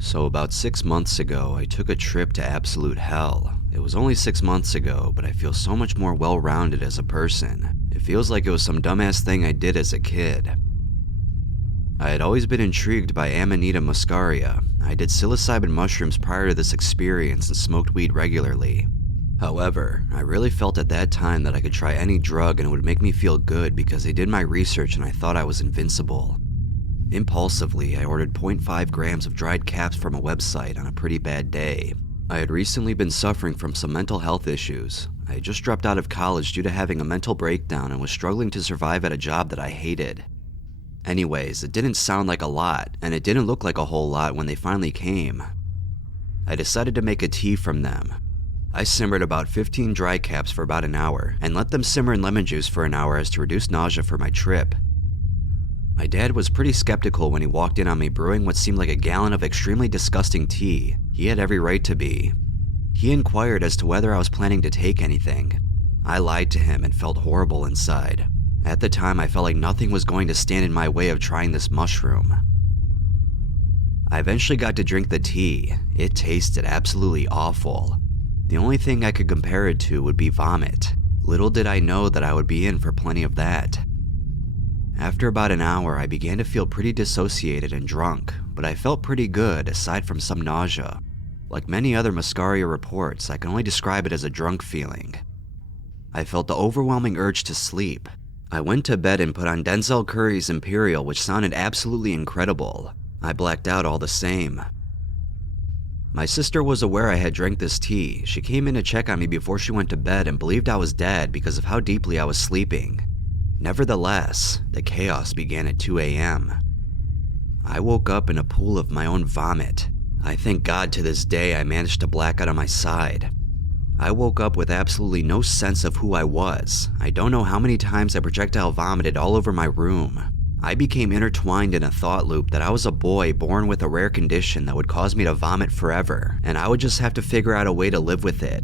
So about 6 months ago, I took a trip to absolute hell. It was only 6 months ago, but I feel so much more well-rounded as a person. It feels like it was some dumbass thing I did as a kid. I had always been intrigued by Amanita Muscaria. I did psilocybin mushrooms prior to this experience and smoked weed regularly. However, I really felt at that time that I could try any drug and it would make me feel good because I did my research and I thought I was invincible. Impulsively, I ordered 0.5 grams of dried caps from a website on a pretty bad day. I had recently been suffering from some mental health issues. I had just dropped out of college due to having a mental breakdown and was struggling to survive at a job that I hated. Anyways, it didn't sound like a lot, and it didn't look like a whole lot when they finally came. I decided to make a tea from them. I simmered about 15 dry caps for about an hour, and let them simmer in lemon juice for an hour as to reduce nausea for my trip. My dad was pretty skeptical when he walked in on me brewing what seemed like a gallon of extremely disgusting tea. He had every right to be. He inquired as to whether I was planning to take anything. I lied to him and felt horrible inside. At the time, I felt like nothing was going to stand in my way of trying this mushroom. I eventually got to drink the tea. It tasted absolutely awful. The only thing I could compare it to would be vomit. Little did I know that I would be in for plenty of that. After about an hour, I began to feel pretty dissociated and drunk, but I felt pretty good aside from some nausea. Like many other Muscaria reports, I can only describe it as a drunk feeling. I felt the overwhelming urge to sleep. I went to bed and put on Denzel Curry's Imperial, which sounded absolutely incredible. I blacked out all the same. My sister was aware I had drank this tea. She came in to check on me before she went to bed and believed I was dead because of how deeply I was sleeping. Nevertheless, the chaos began at 2 a.m. I woke up in a pool of my own vomit. I thank God to this day I managed to black out on my side. I woke up with absolutely no sense of who I was. I don't know how many times I projectile vomited all over my room. I became intertwined in a thought loop that I was a boy born with a rare condition that would cause me to vomit forever, and I would just have to figure out a way to live with it.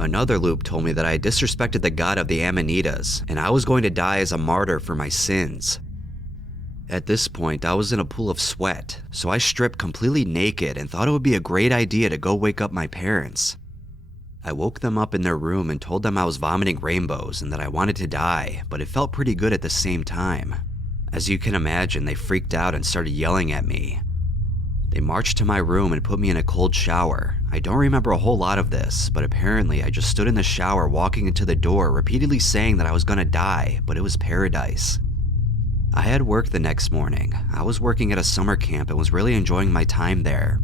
Another loop told me that I had disrespected the god of the Amanitas, and I was going to die as a martyr for my sins. At this point, I was in a pool of sweat, so I stripped completely naked and thought it would be a great idea to go wake up my parents. I woke them up in their room and told them I was vomiting rainbows and that I wanted to die, but it felt pretty good at the same time. As you can imagine, they freaked out and started yelling at me. They marched to my room and put me in a cold shower. I don't remember a whole lot of this, but apparently I just stood in the shower walking into the door repeatedly saying that I was gonna die, but it was paradise. I had work the next morning. I was working at a summer camp and was really enjoying my time there.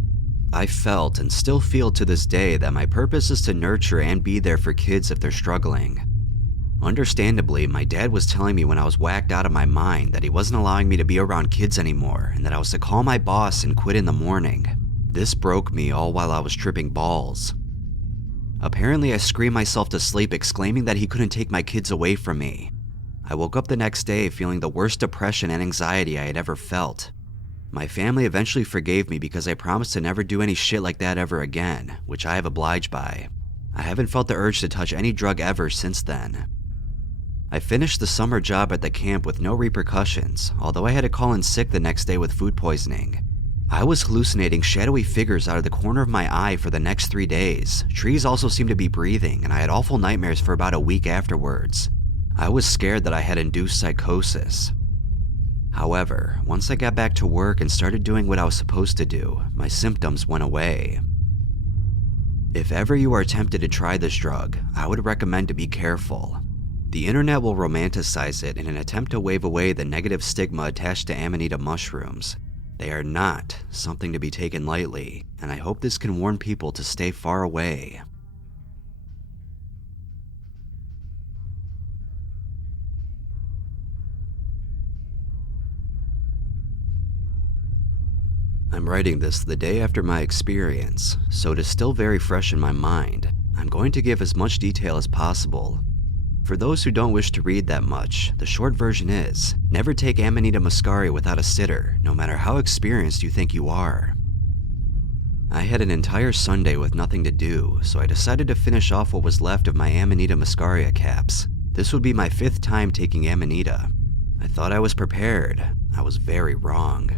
I felt and still feel to this day that my purpose is to nurture and be there for kids if they're struggling. Understandably, my dad was telling me when I was whacked out of my mind that he wasn't allowing me to be around kids anymore and that I was to call my boss and quit in the morning. This broke me all while I was tripping balls. Apparently, I screamed myself to sleep exclaiming that he couldn't take my kids away from me. I woke up the next day feeling the worst depression and anxiety I had ever felt. My family eventually forgave me because I promised to never do any shit like that ever again, which I have obliged by. I haven't felt the urge to touch any drug ever since then. I finished the summer job at the camp with no repercussions, although I had to call in sick the next day with food poisoning. I was hallucinating shadowy figures out of the corner of my eye for the next 3 days. Trees also seemed to be breathing, and I had awful nightmares for about a week afterwards. I was scared that I had induced psychosis. However, once I got back to work and started doing what I was supposed to do, my symptoms went away. If ever you are tempted to try this drug, I would recommend to be careful. The internet will romanticize it in an attempt to wave away the negative stigma attached to Amanita mushrooms. They are not something to be taken lightly, and I hope this can warn people to stay far away. I'm writing this the day after my experience, so it is still very fresh in my mind. I'm going to give as much detail as possible. For those who don't wish to read that much, the short version is, never take Amanita Muscaria without a sitter, no matter how experienced you think you are. I had an entire Sunday with nothing to do, so I decided to finish off what was left of my Amanita Muscaria caps. This would be my 5th time taking Amanita. I thought I was prepared. I was very wrong.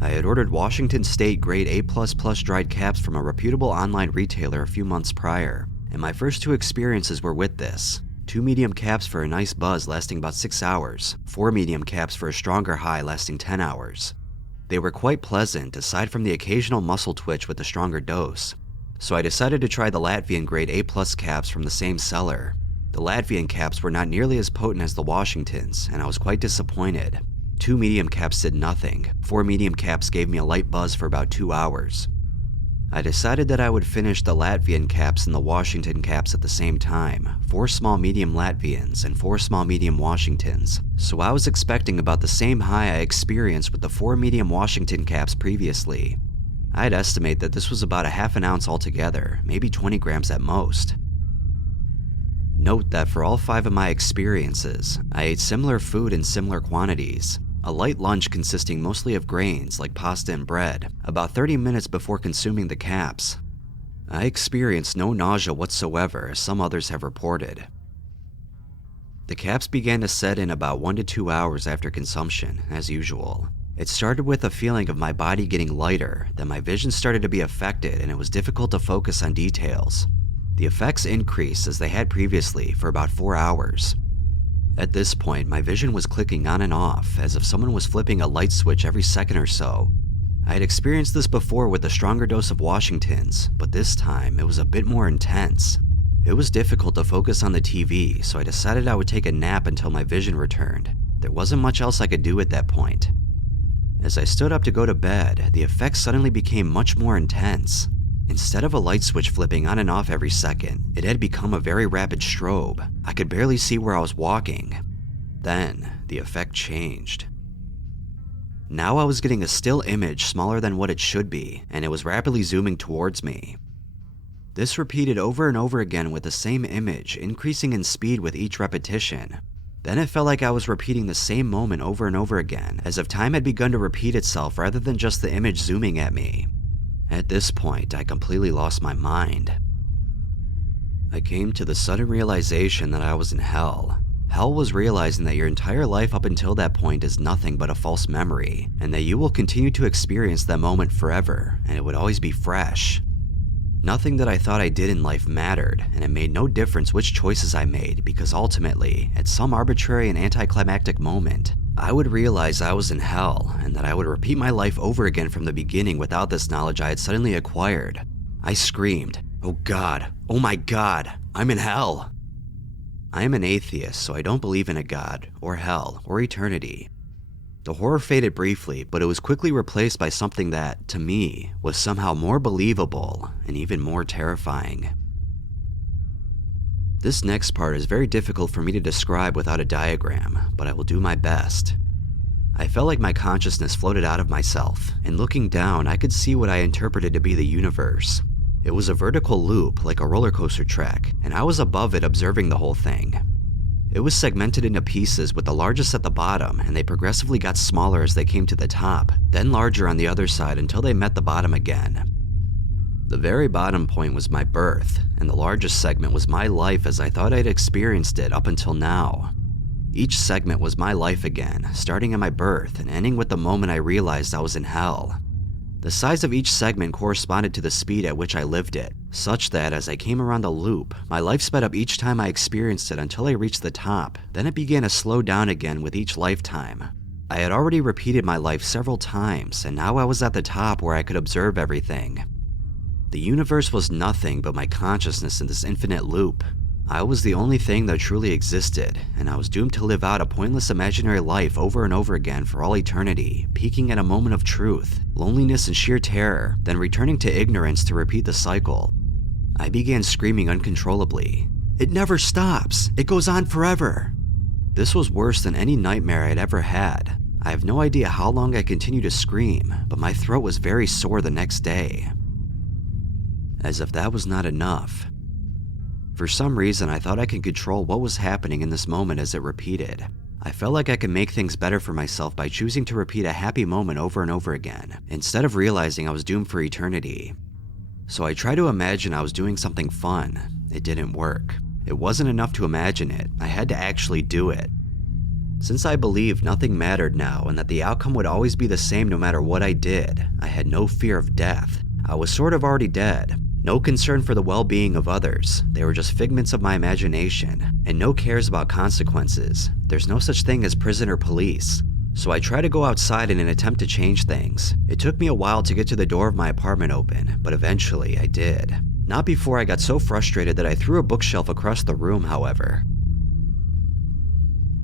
I had ordered Washington State grade A++ dried caps from a reputable online retailer a few months prior, and my first two experiences were with this. 2 medium caps for a nice buzz lasting about 6 hours, 4 medium caps for a stronger high lasting 10 hours. They were quite pleasant, aside from the occasional muscle twitch with the stronger dose. So I decided to try the Latvian grade A+ caps from the same seller. The Latvian caps were not nearly as potent as the Washingtons, and I was quite disappointed. 2 medium caps did nothing. 4 medium caps gave me a light buzz for about 2 hours. I decided that I would finish the Latvian caps and the Washington caps at the same time, 4 small medium Latvians and 4 small medium Washingtons, so I was expecting about the same high I experienced with the 4 medium Washington caps previously. I'd estimate that this was about a half an ounce altogether, maybe 20 grams at most. Note that for all 5 of my experiences, I ate similar food in similar quantities. A light lunch consisting mostly of grains like pasta and bread, about 30 minutes before consuming the caps. I experienced no nausea whatsoever, as some others have reported. The caps began to set in about 1 to 2 hours after consumption, as usual. It started with a feeling of my body getting lighter, then my vision started to be affected and it was difficult to focus on details. The effects increased as they had previously for about 4 hours. At this point, my vision was clicking on and off, as if someone was flipping a light switch every second or so. I had experienced this before with a stronger dose of Washingtons, but this time it was a bit more intense. It was difficult to focus on the TV, so I decided I would take a nap until my vision returned. There wasn't much else I could do at that point. As I stood up to go to bed, the effects suddenly became much more intense. Instead of a light switch flipping on and off every second, it had become a very rapid strobe. I could barely see where I was walking. Then, the effect changed. Now I was getting a still image smaller than what it should be, and it was rapidly zooming towards me. This repeated over and over again with the same image, increasing in speed with each repetition. Then it felt like I was repeating the same moment over and over again, as if time had begun to repeat itself rather than just the image zooming at me. At this point, I completely lost my mind. I came to the sudden realization that I was in hell. Hell was realizing that your entire life up until that point is nothing but a false memory, and that you will continue to experience that moment forever, and it would always be fresh. Nothing that I thought I did in life mattered, and it made no difference which choices I made, because ultimately, at some arbitrary and anticlimactic moment, I would realize I was in hell, and that I would repeat my life over again from the beginning without this knowledge I had suddenly acquired. I screamed, "Oh God, oh my God, I'm in hell!" I am an atheist, so I don't believe in a God, or hell, or eternity. The horror faded briefly, but it was quickly replaced by something that, to me, was somehow more believable and even more terrifying. This next part is very difficult for me to describe without a diagram, but I will do my best. I felt like my consciousness floated out of myself, and looking down, I could see what I interpreted to be the universe. It was a vertical loop, like a roller coaster track, and I was above it observing the whole thing. It was segmented into pieces with the largest at the bottom, and they progressively got smaller as they came to the top, then larger on the other side until they met the bottom again. The very bottom point was my birth, and the largest segment was my life as I thought I'd experienced it up until now. Each segment was my life again, starting at my birth and ending with the moment I realized I was in hell. The size of each segment corresponded to the speed at which I lived it, such that as I came around the loop, my life sped up each time I experienced it until I reached the top, then it began to slow down again with each lifetime. I had already repeated my life several times, and now I was at the top where I could observe everything. The universe was nothing but my consciousness in this infinite loop. I was the only thing that truly existed, and I was doomed to live out a pointless imaginary life over and over again for all eternity, peaking at a moment of truth, loneliness and sheer terror, then returning to ignorance to repeat the cycle. I began screaming uncontrollably. "It never stops! It goes on forever!" This was worse than any nightmare I'd ever had. I have no idea how long I continued to scream, but my throat was very sore the next day. As if that was not enough. For some reason, I thought I could control what was happening in this moment as it repeated. I felt like I could make things better for myself by choosing to repeat a happy moment over and over again, instead of realizing I was doomed for eternity. So I tried to imagine I was doing something fun. It didn't work. It wasn't enough to imagine it. I had to actually do it. Since I believed nothing mattered now and that the outcome would always be the same no matter what I did, I had no fear of death. I was sort of already dead. No concern for the well-being of others. They were just figments of my imagination, and no cares about consequences. There's no such thing as prison or police. So I tried to go outside in an attempt to change things. It took me a while to get to the door of my apartment open, but eventually I did. Not before I got so frustrated that I threw a bookshelf across the room, however.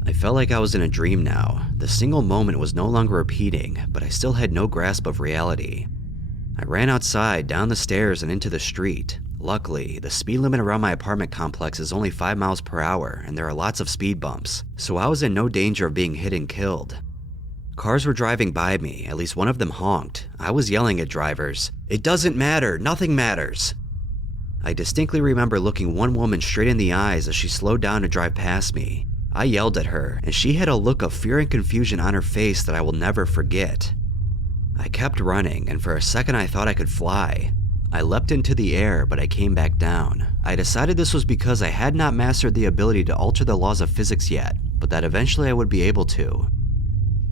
I felt like I was in a dream now. The single moment was no longer repeating, but I still had no grasp of reality. I ran outside, down the stairs, and into the street. Luckily, the speed limit around my apartment complex is only 5 miles per hour, and there are lots of speed bumps, so I was in no danger of being hit and killed. Cars were driving by me, at least one of them honked. I was yelling at drivers, "It doesn't matter, nothing matters." I distinctly remember looking one woman straight in the eyes as she slowed down to drive past me. I yelled at her, and she had a look of fear and confusion on her face that I will never forget. I kept running, and for a second I thought I could fly. I leapt into the air, but I came back down. I decided this was because I had not mastered the ability to alter the laws of physics yet, but that eventually I would be able to.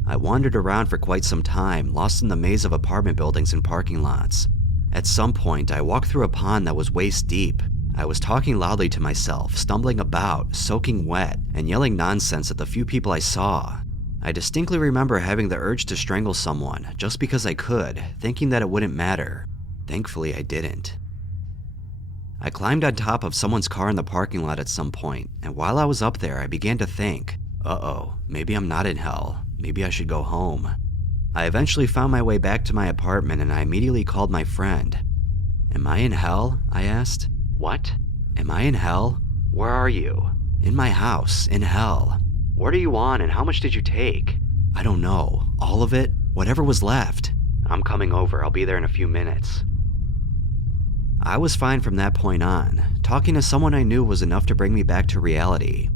I wandered around for quite some time, lost in the maze of apartment buildings and parking lots. At some point, I walked through a pond that was waist deep. I was talking loudly to myself, stumbling about, soaking wet, and yelling nonsense at the few people I saw. I distinctly remember having the urge to strangle someone, just because I could, thinking that it wouldn't matter. Thankfully, I didn't. I climbed on top of someone's car in the parking lot at some point, and while I was up there, I began to think, uh-oh, maybe I'm not in hell. Maybe I should go home. I eventually found my way back to my apartment, and I immediately called my friend. "Am I in hell?" I asked. "What? Am I in hell? Where are you?" "In my house, in hell." "What are you on and how much did you take?" "I don't know. All of it? Whatever was left." "I'm coming over. I'll be there in a few minutes." I was fine from that point on. Talking to someone I knew was enough to bring me back to reality.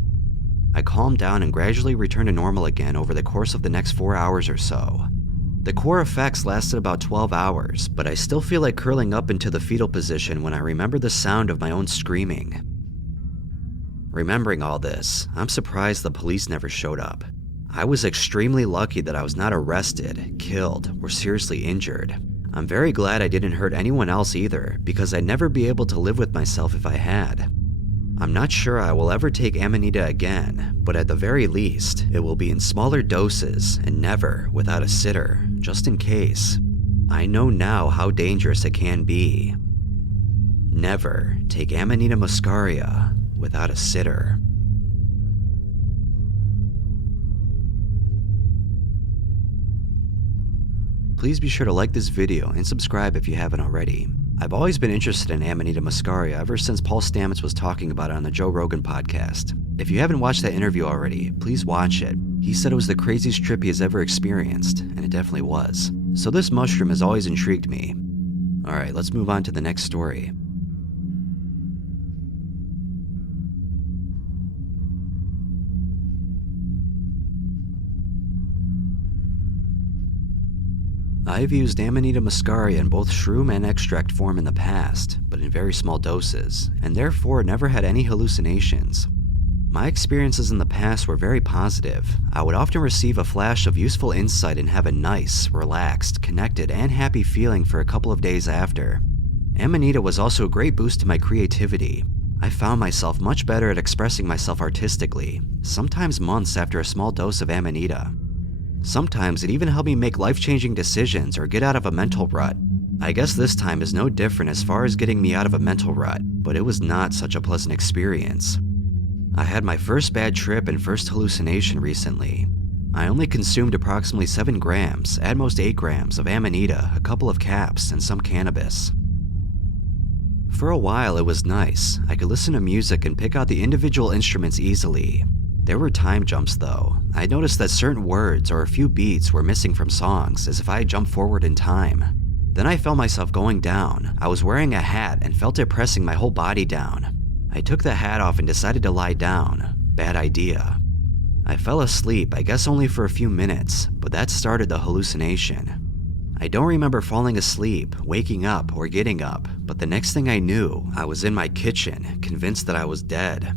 I calmed down and gradually returned to normal again over the course of the next 4 hours or so. The core effects lasted about 12 hours, but I still feel like curling up into the fetal position when I remember the sound of my own screaming. Remembering all this, I'm surprised the police never showed up. I was extremely lucky that I was not arrested, killed, or seriously injured. I'm very glad I didn't hurt anyone else either, because I'd never be able to live with myself if I had. I'm not sure I will ever take Amanita again, but at the very least, it will be in smaller doses and never without a sitter, just in case. I know now how dangerous it can be. Never take Amanita Muscaria without a sitter. Please be sure to like this video and subscribe if you haven't already. I've always been interested in Amanita Muscaria ever since Paul Stamets was talking about it on the Joe Rogan podcast. If you haven't watched that interview already, please watch it. He said it was the craziest trip he has ever experienced, and it definitely was. So this mushroom has always intrigued me. Alright, let's move on to the next story. I've used Amanita Muscaria in both shroom and extract form in the past, but in very small doses, and therefore never had any hallucinations. My experiences in the past were very positive. I would often receive a flash of useful insight and have a nice, relaxed, connected, and happy feeling for a couple of days after. Amanita was also a great boost to my creativity. I found myself much better at expressing myself artistically, sometimes months after a small dose of Amanita. Sometimes it even helped me make life-changing decisions or get out of a mental rut. I guess this time is no different as far as getting me out of a mental rut, but it was not such a pleasant experience. I had my first bad trip and first hallucination recently. I only consumed approximately 7 grams, at most 8 grams, of Amanita, a couple of caps, and some cannabis. For a while it was nice. I could listen to music and pick out the individual instruments easily. There were time jumps though. I noticed that certain words or a few beats were missing from songs, as if I had jumped forward in time. Then I felt myself going down. I was wearing a hat and felt it pressing my whole body down. I took the hat off and decided to lie down. Bad idea. I fell asleep, I guess only for a few minutes, but that started the hallucination. I don't remember falling asleep, waking up, or getting up, but the next thing I knew, I was in my kitchen, convinced that I was dead.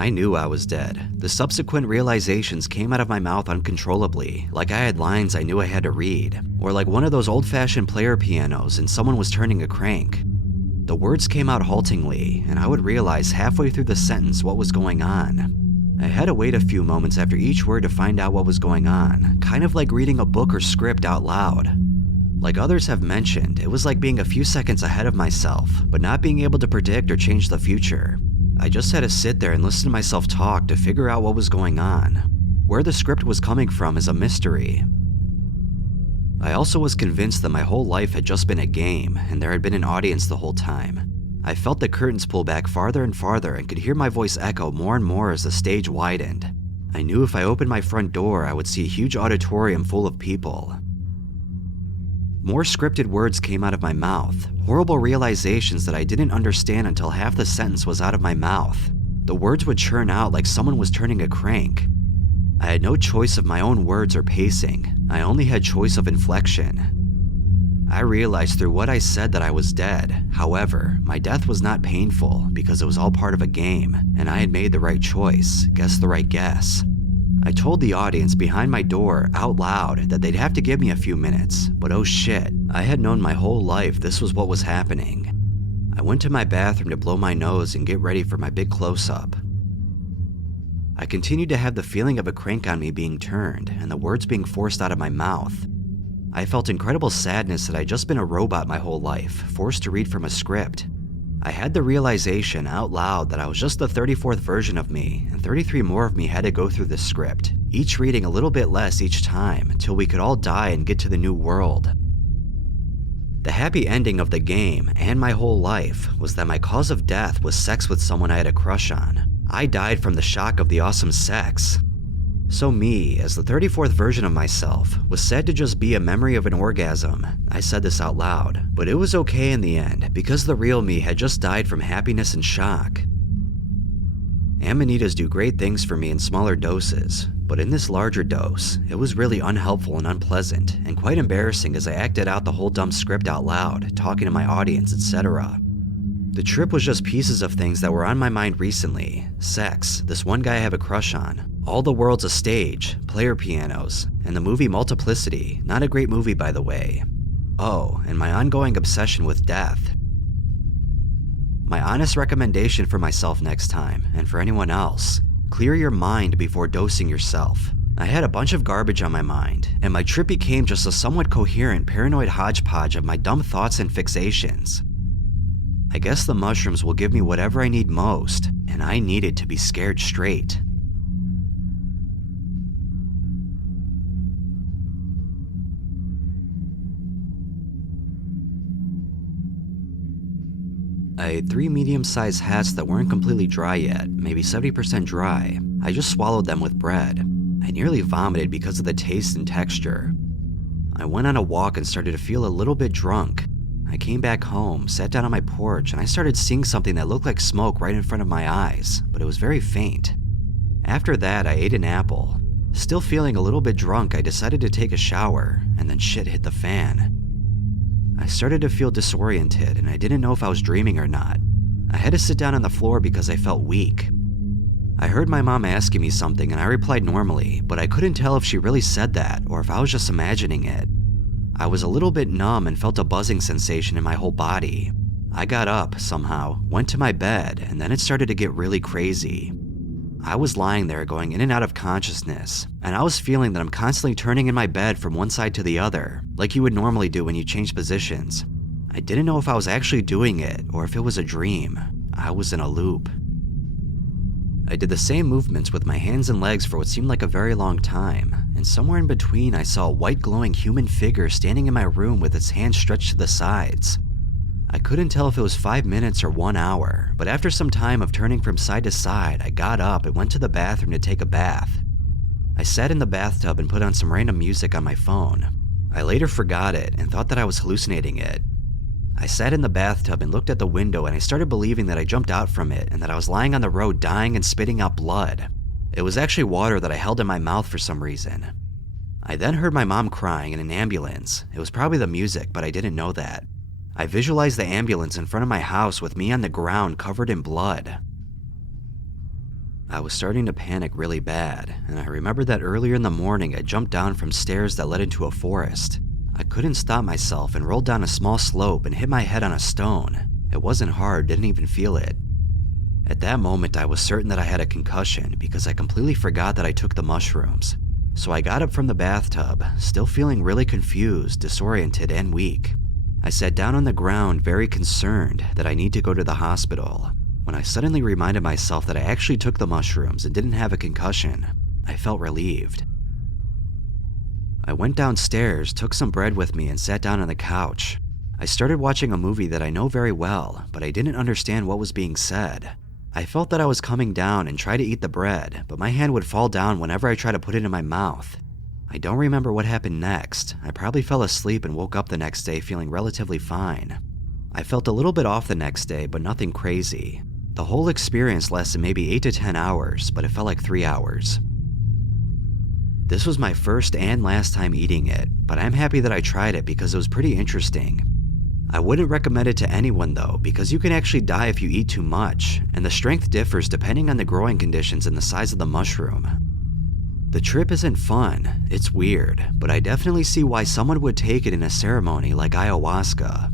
I knew I was dead. The subsequent realizations came out of my mouth uncontrollably, like I had lines I knew I had to read, or like one of those old-fashioned player pianos and someone was turning a crank. The words came out haltingly, and I would realize halfway through the sentence what was going on. I had to wait a few moments after each word to find out what was going on, kind of like reading a book or script out loud. Like others have mentioned, it was like being a few seconds ahead of myself, but not being able to predict or change the future. I just had to sit there and listen to myself talk to figure out what was going on. Where the script was coming from is a mystery. I also was convinced that my whole life had just been a game, and there had been an audience the whole time. I felt the curtains pull back farther and farther and could hear my voice echo more and more as the stage widened. I knew if I opened my front door, I would see a huge auditorium full of people. More scripted words came out of my mouth, horrible realizations that I didn't understand until half the sentence was out of my mouth. The words would churn out like someone was turning a crank. I had no choice of my own words or pacing. I only had choice of inflection. I realized through what I said that I was dead. However, my death was not painful because it was all part of a game, and I had made the right choice, guessed the right guess. I told the audience behind my door out loud that they'd have to give me a few minutes, but oh shit, I had known my whole life this was what was happening. I went to my bathroom to blow my nose and get ready for my big close-up. I continued to have the feeling of a crank on me being turned and the words being forced out of my mouth. I felt incredible sadness that I'd just been a robot my whole life, forced to read from a script. I had the realization out loud that I was just the 34th version of me, and 33 more of me had to go through this script, each reading a little bit less each time until we could all die and get to the new world. The happy ending of the game, and my whole life, was that my cause of death was sex with someone I had a crush on. I died from the shock of the awesome sex. So me, as the 34th version of myself, was said to just be a memory of an orgasm. I said this out loud, but it was okay in the end because the real me had just died from happiness and shock. Amanitas do great things for me in smaller doses, but in this larger dose, it was really unhelpful and unpleasant, and quite embarrassing as I acted out the whole dumb script out loud, talking to my audience, etc. The trip was just pieces of things that were on my mind recently. Sex, this one guy I have a crush on, all the world's a stage, player pianos, and the movie Multiplicity, not a great movie by the way. Oh, and my ongoing obsession with death. My honest recommendation for myself next time, and for anyone else, clear your mind before dosing yourself. I had a bunch of garbage on my mind, and my trip became just a somewhat coherent paranoid hodgepodge of my dumb thoughts and fixations. I guess the mushrooms will give me whatever I need most, and I needed to be scared straight. I ate 3 medium-sized hats that weren't completely dry yet, maybe 70% dry. I just swallowed them with bread. I nearly vomited because of the taste and texture. I went on a walk and started to feel a little bit drunk. I came back home, sat down on my porch, and I started seeing something that looked like smoke right in front of my eyes, but it was very faint. After that, I ate an apple. Still feeling a little bit drunk, I decided to take a shower, and then shit hit the fan. I started to feel disoriented, and I didn't know if I was dreaming or not. I had to sit down on the floor because I felt weak. I heard my mom asking me something, and I replied normally, but I couldn't tell if she really said that or if I was just imagining it. I was a little bit numb and felt a buzzing sensation in my whole body. I got up, somehow, went to my bed, and then it started to get really crazy. I was lying there going in and out of consciousness, and I was feeling that I'm constantly turning in my bed from one side to the other, like you would normally do when you change positions. I didn't know if I was actually doing it or if it was a dream. I was in a loop. I did the same movements with my hands and legs for what seemed like a very long time, and somewhere in between I saw a white glowing human figure standing in my room with its hands stretched to the sides. I couldn't tell if it was 5 minutes or 1 hour, but after some time of turning from side to side, I got up and went to the bathroom to take a bath. I sat in the bathtub and put on some random music on my phone. I later forgot it and thought that I was hallucinating it. I sat in the bathtub and looked at the window, and I started believing that I jumped out from it and that I was lying on the road dying and spitting out blood. It was actually water that I held in my mouth for some reason. I then heard my mom crying in an ambulance. It was probably the music, but I didn't know that. I visualized the ambulance in front of my house with me on the ground covered in blood. I was starting to panic really bad, and I remember that earlier in the morning I jumped down from stairs that led into a forest. I couldn't stop myself and rolled down a small slope and hit my head on a stone. It wasn't hard, didn't even feel it. At that moment, I was certain that I had a concussion because I completely forgot that I took the mushrooms. So I got up from the bathtub, still feeling really confused, disoriented, and weak. I sat down on the ground, very concerned that I need to go to the hospital. When I suddenly reminded myself that I actually took the mushrooms and didn't have a concussion, I felt relieved. I went downstairs, took some bread with me, and sat down on the couch. I started watching a movie that I know very well, but I didn't understand what was being said. I felt that I was coming down and tried to eat the bread, but my hand would fall down whenever I tried to put it in my mouth. I don't remember what happened next. I probably fell asleep and woke up the next day feeling relatively fine. I felt a little bit off the next day, but nothing crazy. The whole experience lasted maybe 8 to 10 hours, but it felt like 3 hours. This was my first and last time eating it, but I'm happy that I tried it because it was pretty interesting. I wouldn't recommend it to anyone though, because you can actually die if you eat too much, and the strength differs depending on the growing conditions and the size of the mushroom. The trip isn't fun, it's weird, but I definitely see why someone would take it in a ceremony like ayahuasca.